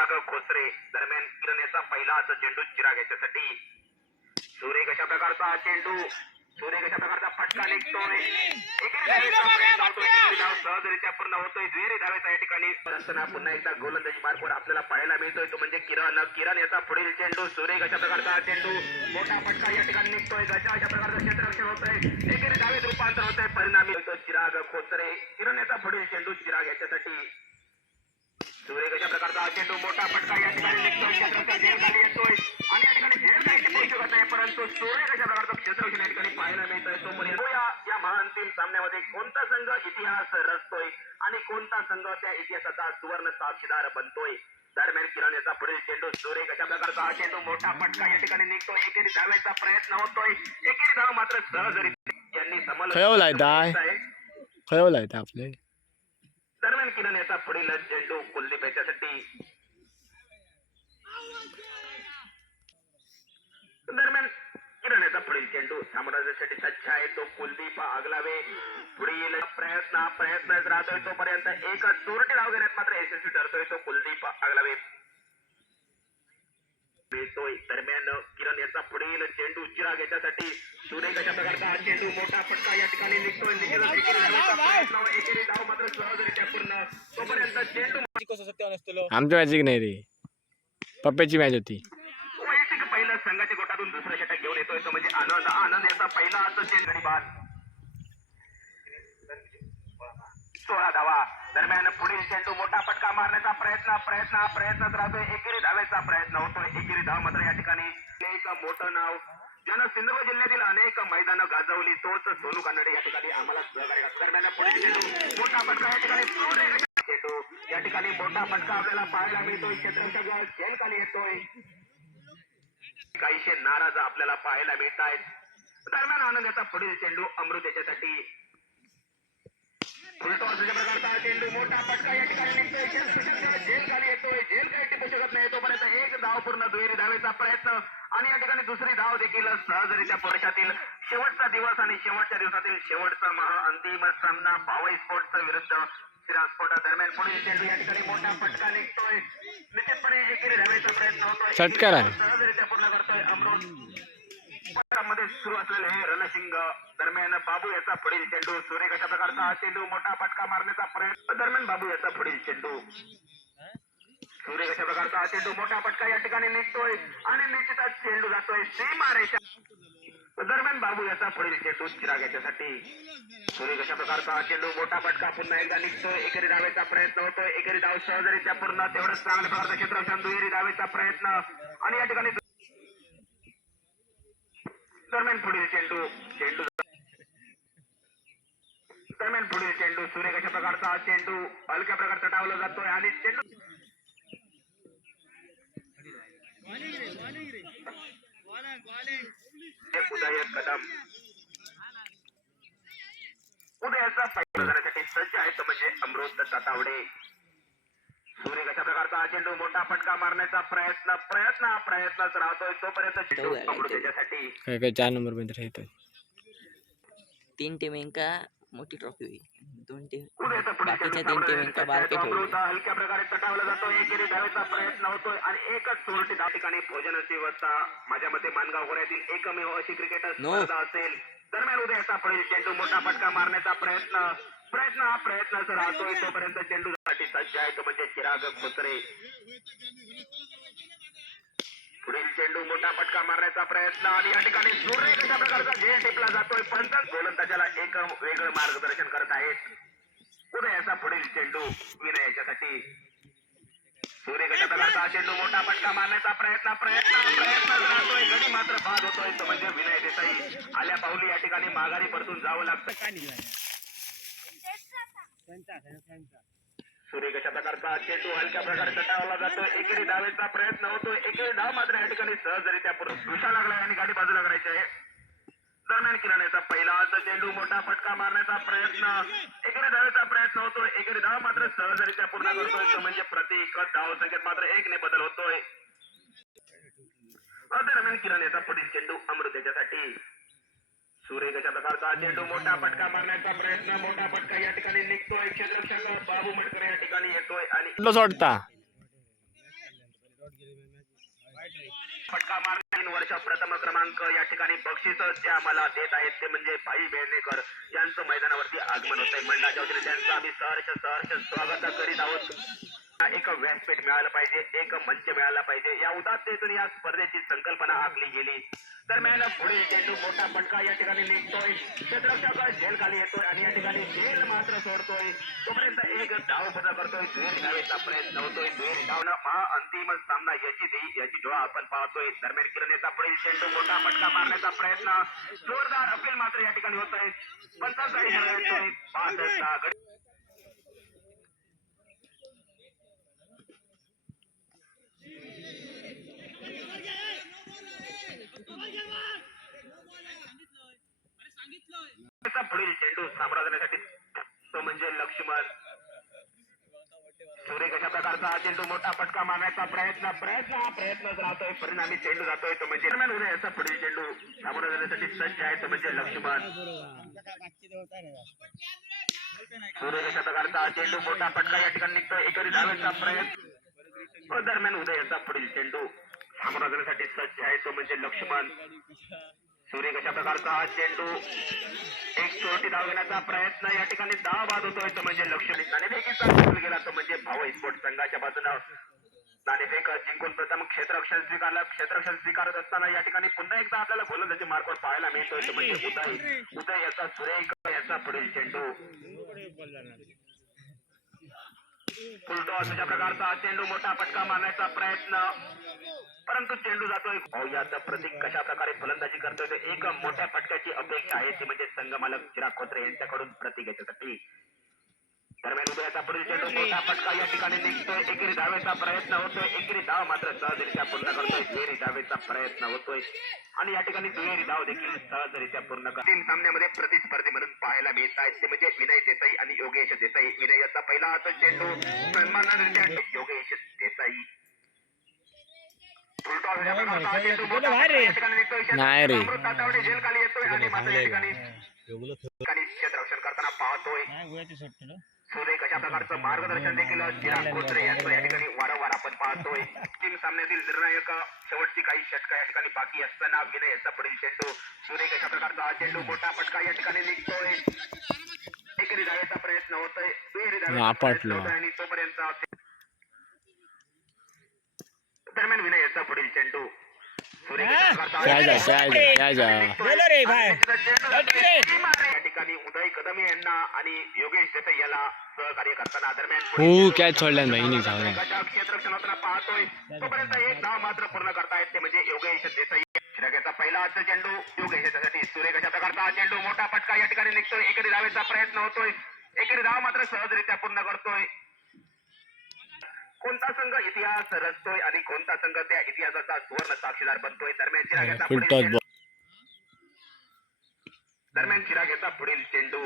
चिराग खोसरे दरम्यान किरणेचा पहिलाच चेंडू चिराग याच्यासाठी. सुरेख अशा प्रकारचा चेंडू, सुरेख अशा प्रकारचा फटका निघतोय. सहजरित्या पूर्ण होतोय. दुहेरी धावेचा या ठिकाणी असताना पुन्हा एकदा गोलंदाजी मार्कवर आपल्याला पाहायला मिळतोय तो म्हणजे किरण याचा पुढील चेंडू. सुरेख अशा प्रकारचा चेंडू, मोठा फटका या ठिकाणी निघतोय. गजा अशा प्रकारचं क्षेत्ररक्षण होतंय. एकेरी धावेत रूपांतर होतंय. परिणामी चिराग खोसरे. किरण याचा पुढील चेंडू चिराग याच्यासाठी. सुरेख अशा प्रकारचा चेंडू, मोठा फटका या ठिकाणी निघतोय. क्षेत्ररक्षण झेल खाली येतोय आणि या ठिकाणी झेल काही टिपू शकत नाही, परंतु सुरेख अशा प्रकारचं क्षेत्ररक्षण या ठिकाणी पाहायला मिळतंय. तोपर्यंत या महाअंतिम सामन्यामध्ये कोणता संघ इतिहास रचतोय आणि कोणता संघ त्या इतिहासाचा सुवर्ण साक्षीदार बनतोय. दरम्यान किरण याचा पुढील चेंडू, सुरेख अशा प्रकारचा हा चेंडू, मोठा फटका या ठिकाणी निघतोय. एकेरी धावेचा प्रयत्न होतोय. एकेरी धाव मात्र सहजरित्या यांनी खयवलाय आपले. दरम्यान किरण याचा पुढील चेंडू कुलदीप याच्यासाठी. दरम्यान किरण याचा पुढील चेंडू साम्राज्यासाठी सज्ज आहे तो कुलदीप आगलावे. पुढील प्रयत्न राहतोय तोपर्यंत एक चोरटी धाव घेण्यात मात्र यशस्वी ठरतोय तो कुलदीप आगलावे. मिळतोय. दरम्यान किरण याचा पुढील चेंडू चिराग याच्यासाठी. सुरेख अशा प्रकारचा चेंडू, मोठा फटका या ठिकाणी निघतोय. एकेरी धाव मात्र सहजरित्या पूर्ण. तोपर्यंत चेंडू आमची मॅजिक नाही रे, पप्प्याची मॅच होती. वैयक्तिक पहिल्या संघाच्या गोटातून दुसरा षटक घेऊन येतोय तो म्हणजे आनंद याचा पहिला असं चेंडू बाद. 16 धावा. दरम्यान पुढील चेंडू, मोठा फटका मारण्याचा प्रयत्न राहतोय. एकेरी धावेचा प्रयत्न होतोय. एकेरी धाव मात्र या ठिकाणी एक मोठं नाव ज्यानं सिंधुदुर्ग जिल्ह्यातील अनेक मैदानं गाजवली तोच सोनू कानडे या ठिकाणी आम्हाला सहकार्य करतात. दरम्यान पुढील चेंडू, मोठा फटका या ठिकाणी चेंडू या ठिकाणी मोठा फटका आपल्याला पाहायला मिळतोय. क्षेत्ररक्षक झेल खाली येतोय. काहीशे नाराज आपल्याला पाहायला मिळत आहेत. दरम्यान आनंद याचा पुढील चेंडू अमृत याच्यासाठी. प्रकारचा चेंडू, मोठा फटका या ठिकाणी निघतोय. झेल खाली येतोय. झेल काही टिपू शकत नाही. तोपर्यंत एक धाव पूर्ण. दुहेरी धावेचा प्रयत्न आणि या ठिकाणी दुसरी धाव देखील सहजरित्या वर्षातील शेवटचा दिवस आणि शेवटच्या दिवसातील शेवटचा महाअंतिम सामना भावई स्पोर्ट्स विरुद्ध श्रीराम स्पोर्ट्स दरम्यान पुढील चेंडू या ठिकाणी मोठा फटका निघतोय. निश्चितपणे एकेरी धावेचा प्रयत्न होतोय. सहजरित्या पूर्ण करतोय अमृत. मध्ये सुरू असलेले हे रणशिंग. दरम्यान बाबू याचा पुढील चेंडू, सुरेख अशा प्रकारचा हा चेंडू, मोठा फटका मारण्याचा प्रयत्न. दरम्यान बाबू याचा पुढील चेंडू, सुरेख अशा प्रकारचा हा चेंडू, मोठा फटका या ठिकाणी निघतोय आणि निश्चितच चेंडू जातोय सीमारेषा. दरम्यान बाबू याचा पुढील चेंडू चिराग याच्यासाठी. सुरेख अशा प्रकारचा हा चेंडू, मोठा फटका पुन्हा एकदा निघतोय. एकेरी धावेचा प्रयत्न होतोय. एकेरी धाव सहजरित्या पूर्ण. तेवढंच चांगल्या प्रकारचं क्षेत्ररक्षण. दुहेरी धावेचा प्रयत्न आणि या ठिकाणी दरम्यान पुढील चेंडू दरम्यान पुढील चेंडू, सुरेख अशा प्रकारचा हा चेंडू हलक्या प्रकारचा टावला जातोय आणि चेंडू कदम उदयाचा पहिला करण्यासाठी सज्ज आहे तो म्हणजे अमृत तातावडे. सुरेख अशा प्रकारचा हा चेंडू, मोठा फटका मारण्याचा प्रयत्नच राहतोय. तोपर्यंत चेंडू अमृत याच्यासाठी. काय 4 नंबर मध्ये राहतोय. 3 टीम का मोठी ट्रॉफी होई. 2 टीम बाकीच्या 3 टीम बारके ठेवले. हलक्या प्रकारे तटावला जातोय. एकेरी धावेचा प्रयत्न होतोय आणि एकच चोरटी धाव ठिकाणी भोजनाची व्यवस्था माझ्या मते मानगाव गोऱ्यातील एकमेव अशी क्रिकेटर स्पर्धा असेल. दरम्यान उदयाचा पुढील चेंडू, मोठा फटका मारण्याचा प्रयत्न राहतोय. तोपर्यंत चेंडूसाठी सज्ज आहे तो म्हणजे चिराग खोसरे. पुढील चेंडू, मोठा फटका मारण्याचा प्रयत्न आणि या ठिकाणी सुरेख अशा प्रकारचा झेल टिपला जातोय. पंच गोलंदाजाला एक वेगळं मार्गदर्शन करत आहेत. उदयाचा पुढील चेंडू विनय याच्यासाठी. सुरेख अशा प्रकारचा चेंडू, मोठा फटका मारण्याचा प्रयत्न राहतोय. गडी मात्र बाद होतोय तो म्हणजे विनय देसाई. आल्या पावली या ठिकाणी माघारी परतून जावं लागतं. सुरेख अशा प्रकारचा चेंडू हलक्या प्रकारे तटावला जातोय. एकेरी धावेचा प्रयत्न होतोय. एकेरी धाव मात्र या ठिकाणी सहजरित्या घुसा लागलाय आणि गाडी बाजूला करायची आहे. दरम्यान किरण याचा पहिला चेंडू, मोठा फटका मारण्याचा प्रयत्न. एकेरी धावेचा प्रयत्न होतोय. एकेरी धाव मात्र सहजरित्या पूर्ण करतोय म्हणजे प्रत्येक धाव संख्येत मात्र 1 ने बदल होतोय. दरम्यान किरण याचा पुढील चेंडू अमृत याच्यासाठी. सुरेख अशा प्रकारचा चेंडू, मोठा फटका मारण्याचा प्रयत्न. मोठा फटका या ठिकाणी निघतोय. क्षेत्ररक्षक बाबू मडकर या ठिकाणी येतोय आणि सोडता फटका मारणे 3 वर्ष प्रथम क्रमांक या ठिकाणी बक्षीस जे आम्हाला देत आहेत ते म्हणजे भाई बेळणेकर यांचं मैदानावरती आगमन होत आहे. मंडळाच्या वतीने त्यांचं आम्ही सहर्ष स्वागत करीत आहोत. एक व्यासपीठ मिळालं पाहिजे, एक मंच मिळाला पाहिजे. या उदात्तेतून या स्पर्धेची संकल्पना आखली गेली. दरम्यान पुढे चेंडू मोठा फटका या ठिकाणी निघतोय. क्षेत्ररक्षक झेल खाली येतोय आणि या ठिकाणी झेल मात्र सोडतोय. तोपर्यंत एक धाव पूर्ण करतोय. दुहेरी धावेचा प्रयत्न होतोय. दुहेरी धावनं अंतिम सामना याची डोळा आपण पाहतोय. दरम्यान किरणेचा पुढील चेंडू मोठा फटका मारण्याचा प्रयत्न जोरदार अपील मात्र या ठिकाणी होत आहे. 50 गाडी येतोय. 5-6 गडी पुढील चेंडू साम्राज्यासाठी तो म्हणजे लक्ष्मण सूर्य कशा प्रकारचा हा चेंडू मोठा फटका मारण्याचा प्रयत्नच राहतोय. परिणामी चेंडू जातोय तो म्हणजे याचा पुढील चेंडू सामोरं जाण्यासाठी सज्ज आहे तो म्हणजे लक्ष्मण. सूर्य कशा प्रकारचा हा चेंडू मोठा फटका या ठिकाणी निघतोय. एकरी धावेचा प्रयत्न दरम्यान उदयाचा पुढील चेंडू सामोरं जाण्यासाठी सज्ज आहे तो म्हणजे लक्ष्मण. सूर्य कशा प्रकारचा हा चेंडू एक छोटी धाव घेण्याचा प्रयत्न या ठिकाणी धाव बाद होतोय तो म्हणजे लक्ष्मी. नाणेफेकीचा गेला तो म्हणजे भाऊ स्पोर्ट संघाच्या बाजूनं नाणेफेक जिंकून प्रथम क्षेत्ररक्षण स्वीकारत असताना या ठिकाणी पुन्हा एकदा आपल्याला गोलंदाजी मार्कवर पाहायला मिळतोय तो म्हणजे उदय याचा सुरेख याचा पुढील चेंडू फुलटॉस अशा प्रकारचा हा चेंडू मोठा फटका मारण्याचा प्रयत्न परंतु चेंडू जातोय. याचं प्रतीक कशा प्रकारे फलंदाजी करतोय ते एक मोठ्या फटक्याची अपेक्षा आहे ती म्हणजे संघमालक चिराग खोत्रे यांच्याकडून प्रतीक याच्यासाठी. दरम्यान उदयाचा पुढील चेंडू मोठा फटका या ठिकाणी निघतोय. एकेरी धावेचा प्रयत्न होतोय. एकेरी धाव मात्र सहजरित्या पूर्ण करतोय. दुहेरी धावेचा प्रयत्न होतोय आणि या ठिकाणी दुहेरी धाव देखील सहजरित्या पूर्ण करतोय. 3 सामन्यामध्ये प्रतिस्पर्धी म्हणून पाहायला मिळत आहेत ते म्हणजे विनय देसाई आणि योगेश देसाई. विनय याचा पहिला हात चेंडू सन्मानरित्या योगेश देसाई नाही रे जेल खाली येतोय आणि मात्र या ठिकाणी क्षेत्ररक्षण करताना पाहतोय. सूर्य कशा प्रकारचं मार्गदर्शन देखील चिराग खोत्रे यांचं या ठिकाणी वारंवार आपण पाहतोय. 3 सामन्यातील निर्णायक शेवटची काही षटकं या ठिकाणी बाकी असताना विनय याचा पुढील चेंडू सूर्य कशा प्रकारचा हा चेंडू मोठा फटका या ठिकाणी निघतोय. एकेरी धावेचा प्रयत्न होतोय. दुहेरी धावेचा आणि तोपर्यंत दरम्यान विनय याचा पुढील चेंडू सूर्य या ठिकाणी उदय कदम यांना आणि योगेश देसाई याला सहकार्य करताना दरम्यान कॅच सोडल्या नाही क्षेत्ररक्षण होताना पाहतोय. तोपर्यंत एक धाव मात्र पूर्ण करतायत ते म्हणजे योगेश देसाई. चिरागचा पहिला चेंडू योगेश याच्यासाठी. सूर्य कशा प्रकारचा हा चेंडू मोठा फटका या ठिकाणी निघतोय. एकेरी धावेचा प्रयत्न होतोय. एकेरी धाव मात्र सहजरित्या पूर्ण करतोय. कोणता संघ इतिहास रचतोय आणि कोणता संघ त्या इतिहासाचा सुवर्ण साक्षीदार बनतोय. दरम्यान चिराग याचा पुढील चेंडू